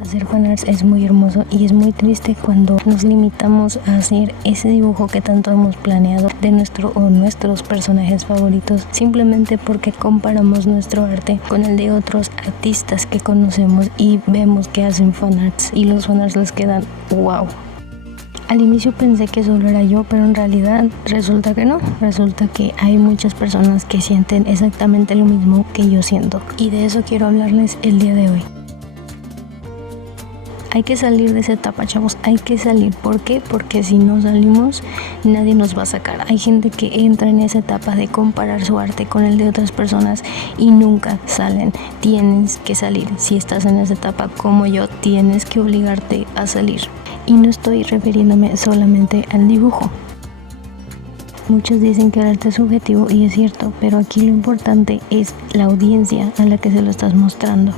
Hacer fanarts es muy hermoso y es muy triste cuando nos limitamos a hacer ese dibujo que tanto hemos planeado de nuestro o nuestros personajes favoritos simplemente porque comparamos nuestro arte con el de otros artistas que conocemos y vemos que hacen fanarts y los fanarts les quedan wow. Al inicio pensé que solo era yo, pero en realidad resulta que no. Resulta que hay muchas personas que sienten exactamente lo mismo que yo siento y de eso quiero hablarles el día de hoy. Hay que salir de esa etapa, chavos, hay que salir. ¿Por qué? Porque si no salimos, nadie nos va a sacar. Hay gente que entra en esa etapa de comparar su arte con el de otras personas y nunca salen. Tienes que salir. Si estás en esa etapa como yo, tienes que obligarte a salir. Y no estoy refiriéndome solamente al dibujo. Muchos dicen que el arte es subjetivo y es cierto, pero aquí lo importante es la audiencia a la que se lo estás mostrando.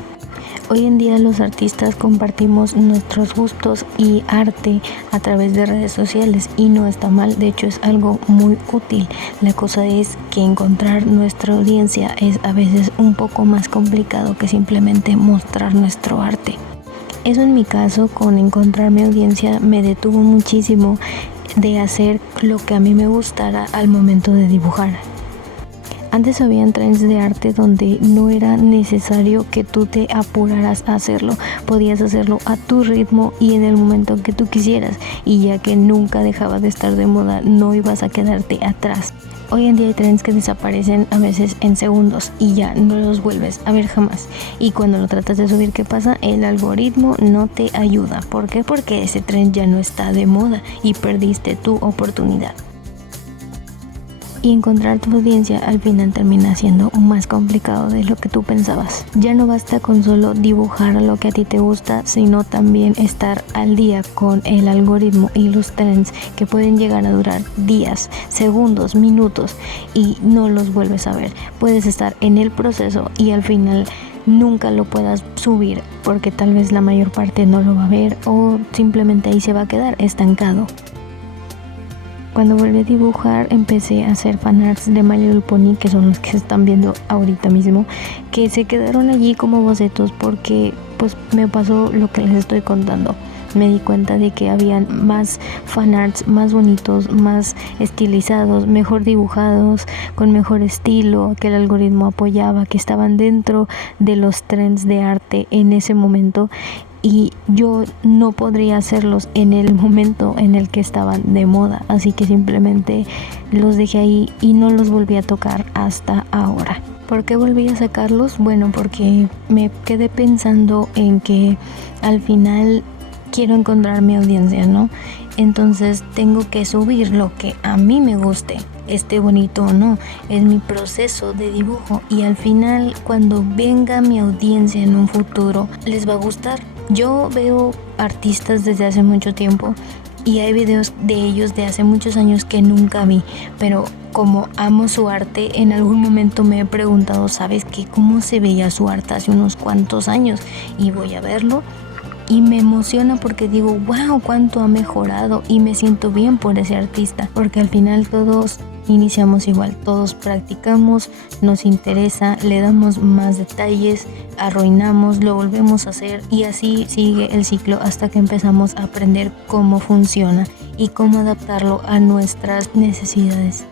Hoy en día los artistas compartimos nuestros gustos y arte a través de redes sociales y no está mal, de hecho es algo muy útil. La cosa es que encontrar nuestra audiencia es a veces un poco más complicado que simplemente mostrar nuestro arte. Eso en mi caso, con encontrar mi audiencia, me detuvo muchísimo de hacer lo que a mí me gustara al momento de dibujar. Antes habían trends de arte donde no era necesario que tú te apuraras a hacerlo, podías hacerlo a tu ritmo y en el momento que tú quisieras, y ya que nunca dejaba de estar de moda, no ibas a quedarte atrás. Hoy en día hay trends que desaparecen a veces en segundos y ya no los vuelves a ver jamás. Y cuando lo tratas de subir, ¿qué pasa? El algoritmo no te ayuda. ¿Por qué? Porque ese trend ya no está de moda y perdiste tu oportunidad. Y encontrar tu audiencia al final termina siendo más complicado de lo que tú pensabas. Ya no basta con solo dibujar lo que a ti te gusta, sino también estar al día con el algoritmo y los trends que pueden llegar a durar días, segundos, minutos y no los vuelves a ver. Puedes estar en el proceso y al final nunca lo puedas subir porque tal vez la mayor parte no lo va a ver o simplemente ahí se va a quedar estancado. Cuando volví a dibujar empecé a hacer fanarts de My Little Pony, que son los que están viendo ahorita mismo, que se quedaron allí como bocetos porque pues me pasó lo que les estoy contando. Me di cuenta de que habían más fanarts más bonitos, más estilizados, mejor dibujados, con mejor estilo, que el algoritmo apoyaba, que estaban dentro de los trends de arte en ese momento. Y yo no podría hacerlos en el momento en el que estaban de moda, así que simplemente los dejé ahí y no los volví a tocar hasta ahora. ¿Por qué volví a sacarlos? Bueno, porque me quedé pensando en que al final quiero encontrar mi audiencia, ¿no? Entonces tengo que subir lo que a mí me guste, esté bonito o no, es mi proceso de dibujo y al final cuando venga mi audiencia en un futuro les va a gustar. Yo veo artistas desde hace mucho tiempo y hay videos de ellos de hace muchos años que nunca vi, pero como amo su arte, en algún momento me he preguntado, ¿sabes qué? ¿Cómo se veía su arte hace unos cuantos años? Y voy a verlo y me emociona porque digo, wow, cuánto ha mejorado y me siento bien por ese artista, porque al final todos iniciamos igual, todos practicamos, nos interesa, le damos más detalles, arruinamos, lo volvemos a hacer y así sigue el ciclo hasta que empezamos a aprender cómo funciona y cómo adaptarlo a nuestras necesidades.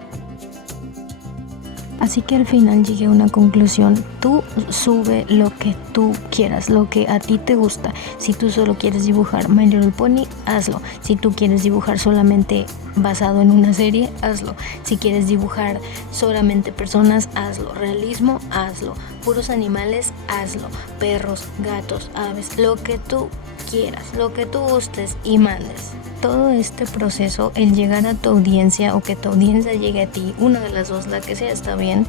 Así que al final llegué a una conclusión, tú sube lo que tú quieras, lo que a ti te gusta. Si tú solo quieres dibujar My Little Pony, hazlo. Si tú quieres dibujar solamente basado en una serie, hazlo. Si quieres dibujar solamente personas, hazlo. Realismo, hazlo. Puros animales, hazlo. Perros, gatos, aves, lo que tú quieras, lo que tú gustes y mandes. Todo este proceso, el llegar a tu audiencia o que tu audiencia llegue a ti, una de las dos, la que sea está bien,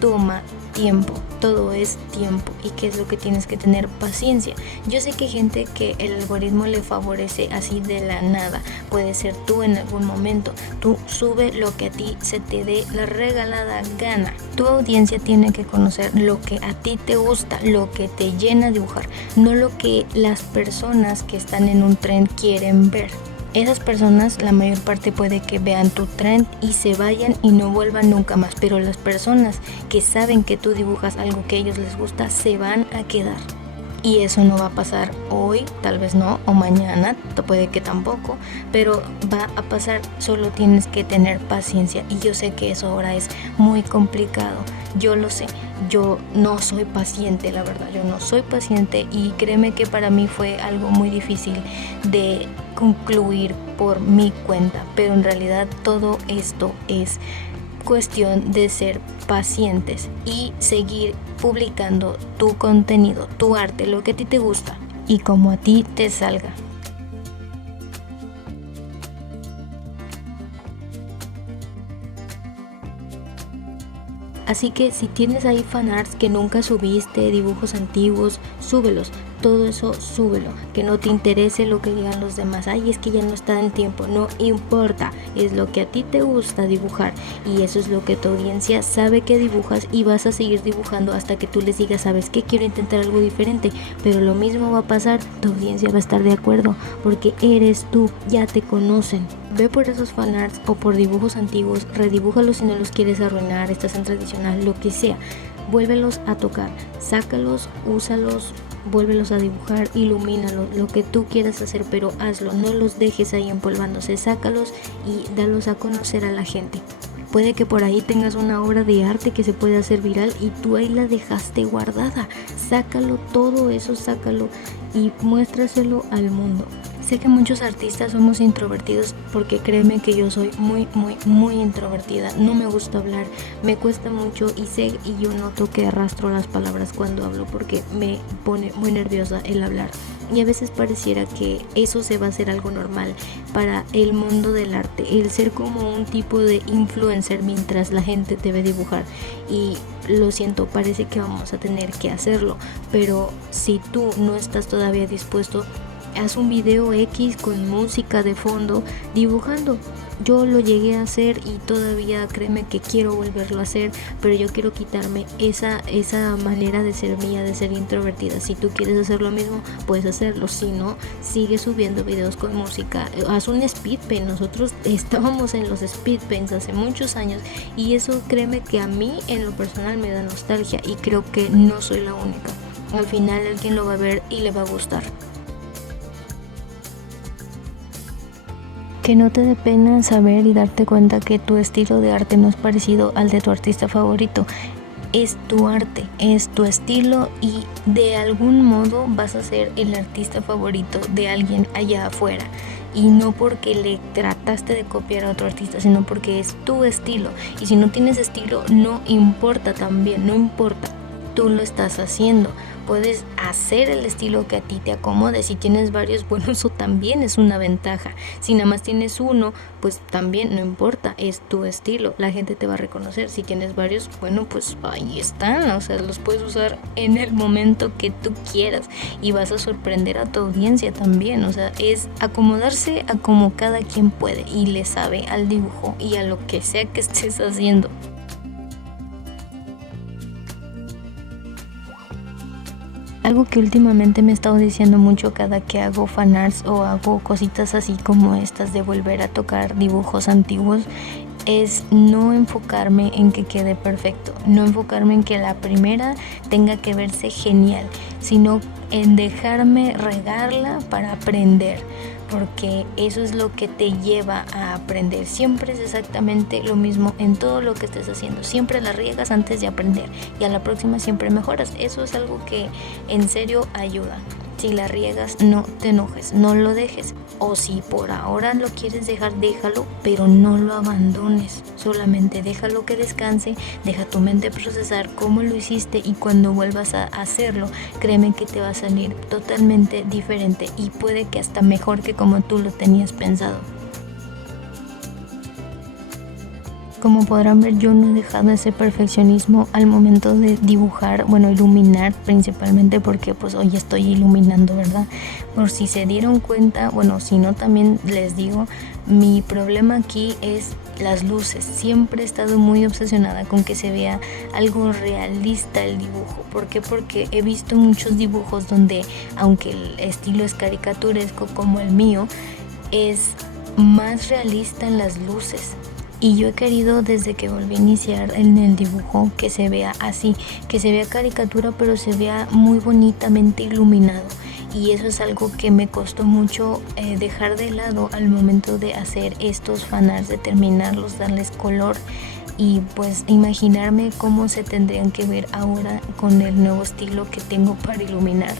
toma tiempo, todo es tiempo. ¿Y qué es lo que tienes que tener? Paciencia. Yo sé que hay gente que el algoritmo le favorece así de la nada, puede ser tú en algún momento, tú sube lo que a ti se te dé la regalada gana. Tu audiencia tiene que conocer lo que a ti te gusta, lo que te llena dibujar, no lo que las personas que están en un tren quieren ver. Esas personas, la mayor parte puede que vean tu trend y se vayan y no vuelvan nunca más, pero las personas que saben que tú dibujas algo que a ellos les gusta se van a quedar. Y eso no va a pasar hoy, tal vez no, o mañana, puede que tampoco, pero va a pasar, solo tienes que tener paciencia. Y yo sé que eso ahora es muy complicado, yo lo sé, yo no soy paciente, la verdad, yo no soy paciente y créeme que para mí fue algo muy difícil de concluir por mi cuenta, pero en realidad todo esto es cuestión de ser pacientes y seguir publicando tu contenido, tu arte, lo que a ti te gusta y como a ti te salga. Así que si tienes ahí fanarts que nunca subiste, dibujos antiguos, súbelos. Todo eso súbelo, que no te interese lo que digan los demás. Ay, es que ya no está en tiempo, no importa, es lo que a ti te gusta dibujar y eso es lo que tu audiencia sabe que dibujas y vas a seguir dibujando hasta que tú les digas, sabes que quiero intentar algo diferente, pero lo mismo va a pasar, tu audiencia va a estar de acuerdo porque eres tú, ya te conocen. Ve por esos fanarts o por dibujos antiguos, redibújalos si no los quieres arruinar, estás en tradicional, lo que sea, vuélvelos a tocar, sácalos, úsalos, vuélvelos a dibujar, ilumínalos, lo que tú quieras hacer, pero hazlo, no los dejes ahí empolvándose, sácalos y dalos a conocer a la gente. Puede que por ahí tengas una obra de arte que se puede hacer viral y tú ahí la dejaste guardada, sácalo, todo eso sácalo y muéstraselo al mundo. Sé que muchos artistas somos introvertidos porque créeme que yo soy muy introvertida, no me gusta hablar, me cuesta mucho y yo noto que arrastro las palabras cuando hablo porque me pone muy nerviosa el hablar y a veces pareciera que eso se va a hacer algo normal para el mundo del arte, el ser como un tipo de influencer mientras la gente te ve dibujar y lo siento, parece que vamos a tener que hacerlo, pero si tú no estás todavía dispuesto, haz un video X con música de fondo dibujando. Yo lo llegué a hacer y todavía créeme que quiero volverlo a hacer, pero yo quiero quitarme esa manera de ser mía, de ser introvertida. Si tú quieres hacer lo mismo, puedes hacerlo. Si no, sigue subiendo videos con música. Haz un speedpaint. Nosotros estábamos en los speedpaints hace muchos años y eso créeme que a mí en lo personal me da nostalgia y creo que no soy la única. Al final alguien lo va a ver y le va a gustar. Que no te dé pena saber y darte cuenta que tu estilo de arte no es parecido al de tu artista favorito. Es tu arte, es tu estilo y de algún modo vas a ser el artista favorito de alguien allá afuera. Y no porque le trataste de copiar a otro artista, sino porque es tu estilo. Y si no tienes estilo, no importa también, no importa. Tú lo estás haciendo. Puedes hacer el estilo que a ti te acomode. Si tienes varios, bueno, eso también es una ventaja. Si nada más tienes uno, pues también no importa, es tu estilo, la gente te va a reconocer. Si tienes varios, bueno, pues ahí están, o sea, los puedes usar en el momento que tú quieras y vas a sorprender a tu audiencia también. O sea, es acomodarse a como cada quien puede y le sabe al dibujo y a lo que sea que estés haciendo. Algo que últimamente me he estado diciendo mucho cada que hago fanarts o hago cositas así como estas de volver a tocar dibujos antiguos es no enfocarme en que quede perfecto, no enfocarme en que la primera tenga que verse genial, sino en dejarme regarla para aprender, porque eso es lo que te lleva a aprender. Siempre es exactamente lo mismo en todo lo que estés haciendo, siempre la riegas antes de aprender y a la próxima siempre mejoras. Eso es algo que en serio ayuda. Si la riegas, no te enojes, no lo dejes. O si por ahora lo quieres dejar, déjalo, pero no lo abandones. Solamente déjalo que descanse, deja tu mente procesar cómo lo hiciste y cuando vuelvas a hacerlo, créeme que te va a salir totalmente diferente y puede que hasta mejor que como tú lo tenías pensado. Como podrán ver, yo no he dejado ese perfeccionismo al momento de dibujar, bueno, iluminar principalmente porque pues hoy estoy iluminando, ¿verdad? Por si se dieron cuenta, bueno, si no también les digo, mi problema aquí es las luces. Siempre he estado muy obsesionada con que se vea algo realista el dibujo. ¿Por qué? Porque he visto muchos dibujos donde, aunque el estilo es caricaturesco como el mío, es más realista en las luces. Y yo he querido desde que volví a iniciar en el dibujo que se vea así, que se vea caricatura pero se vea muy bonitamente iluminado. Y eso es algo que me costó mucho dejar de lado al momento de hacer estos fanarts, de terminarlos, darles color y pues imaginarme cómo se tendrían que ver ahora con el nuevo estilo que tengo para iluminar.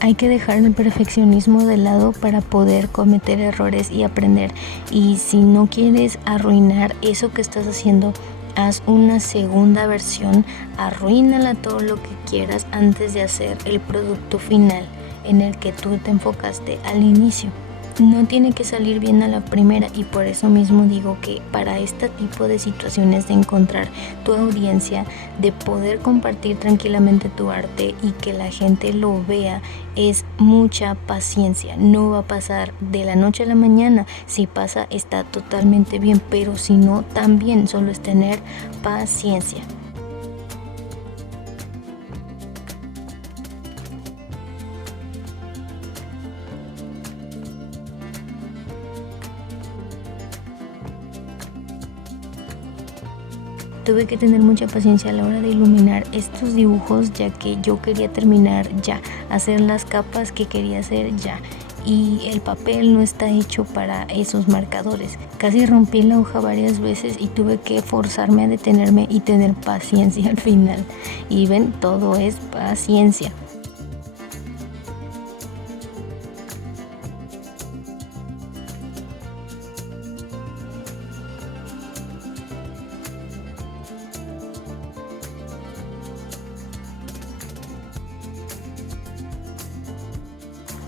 Hay que dejar el perfeccionismo de lado para poder cometer errores y aprender. Y si no quieres arruinar eso que estás haciendo, haz una segunda versión, arruínala todo lo que quieras antes de hacer el producto final en el que tú te enfocaste al inicio. No tiene que salir bien a la primera y por eso mismo digo que para este tipo de situaciones de encontrar tu audiencia, de poder compartir tranquilamente tu arte y que la gente lo vea, es mucha paciencia. No va a pasar de la noche a la mañana. Si pasa está totalmente bien, pero si no también, solo es tener paciencia. Tuve que tener mucha paciencia a la hora de iluminar estos dibujos, ya que yo quería terminar ya, hacer las capas que quería hacer ya. Y el papel no está hecho para esos marcadores. Casi rompí la hoja varias veces y tuve que forzarme a detenerme y tener paciencia al final. Y ven, todo es paciencia.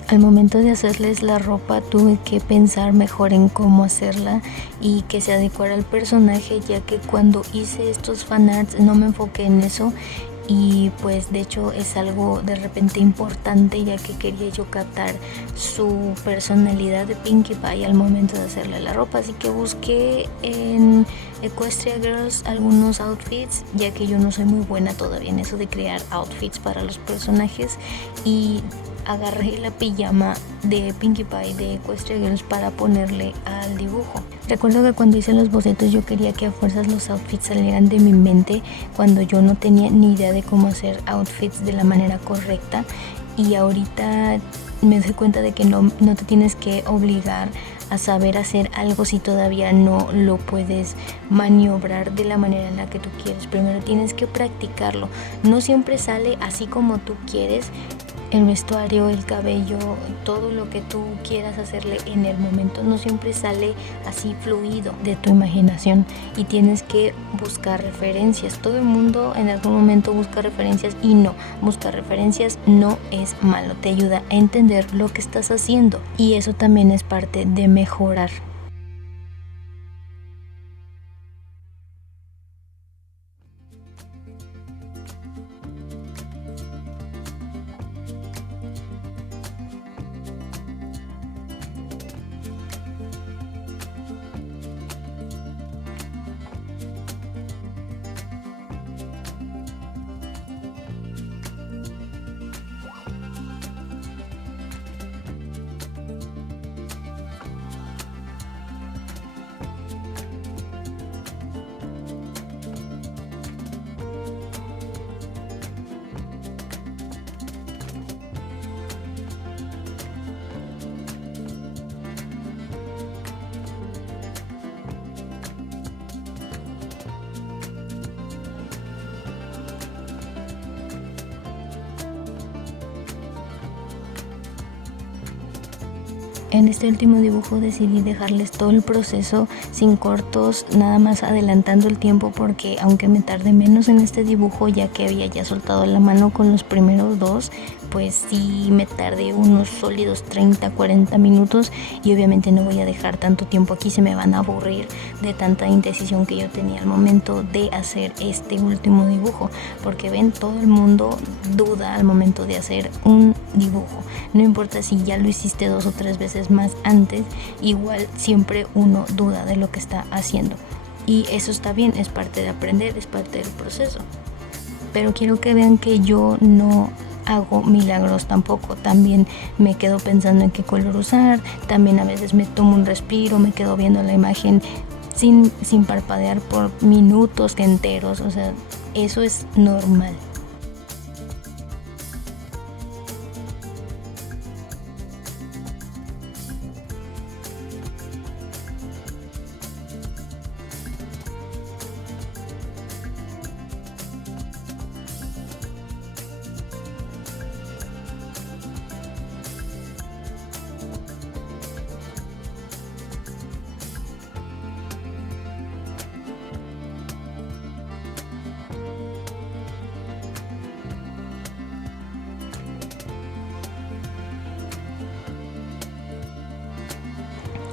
Al momento de hacerles la ropa tuve que pensar mejor en cómo hacerla y que se adecuara al personaje, ya que cuando hice estos fanarts no me enfoqué en eso y pues de hecho es algo de repente importante, ya que quería yo captar su personalidad de Pinkie Pie al momento de hacerle la ropa, así que busqué en Equestria Girls algunos outfits, ya que yo no soy muy buena todavía en eso de crear outfits para los personajes, y agarré la pijama de Pinkie Pie de Equestria Girls para ponerle al dibujo. Recuerdo que cuando hice los bocetos yo quería que a fuerzas los outfits salieran de mi mente, cuando yo no tenía ni idea de cómo hacer outfits de la manera correcta, y ahorita me doy cuenta de que no te tienes que obligar a saber hacer algo si todavía no lo puedes maniobrar de la manera en la que tú quieres. Primero tienes que practicarlo. No siempre sale así como tú quieres. El vestuario, el cabello, todo lo que tú quieras hacerle en el momento no siempre sale así fluido de tu imaginación, y tienes que buscar referencias. Todo el mundo en algún momento busca referencias, y no, buscar referencias no es malo, te ayuda a entender lo que estás haciendo y eso también es parte de mejorar. En este último dibujo decidí dejarles todo el proceso sin cortos, nada más adelantando el tiempo, porque aunque me tardé menos en este dibujo, ya que había ya soltado la mano con los primeros dos, pues sí me tardé unos sólidos 30-40 minutos, y obviamente no voy a dejar tanto tiempo aquí, se me van a aburrir de tanta indecisión que yo tenía al momento de hacer este último dibujo, porque ven, todo el mundo duda al momento de hacer un dibujo. No importa si ya lo hiciste 2 o 3 veces más antes, igual siempre uno duda de lo que está haciendo, y eso está bien, es parte de aprender, es parte del proceso. Pero quiero que vean que yo no hago milagros tampoco, también me quedo pensando en qué color usar, también a veces me tomo un respiro, me quedo viendo la imagen sin parpadear por minutos enteros, o sea, eso es normal.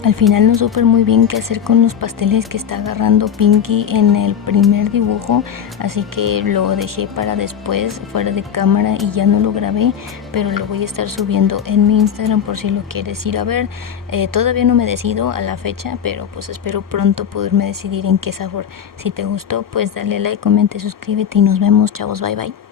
Al final no supe muy bien qué hacer con los pasteles que está agarrando Pinky en el primer dibujo, así que lo dejé para después fuera de cámara y ya no lo grabé, pero lo voy a estar subiendo en mi Instagram por si lo quieres ir a ver. Todavía no me decido a la fecha, pero pues espero pronto poderme decidir en qué sabor. Si te gustó, pues dale like, comenta, suscríbete y nos vemos, chavos, bye bye.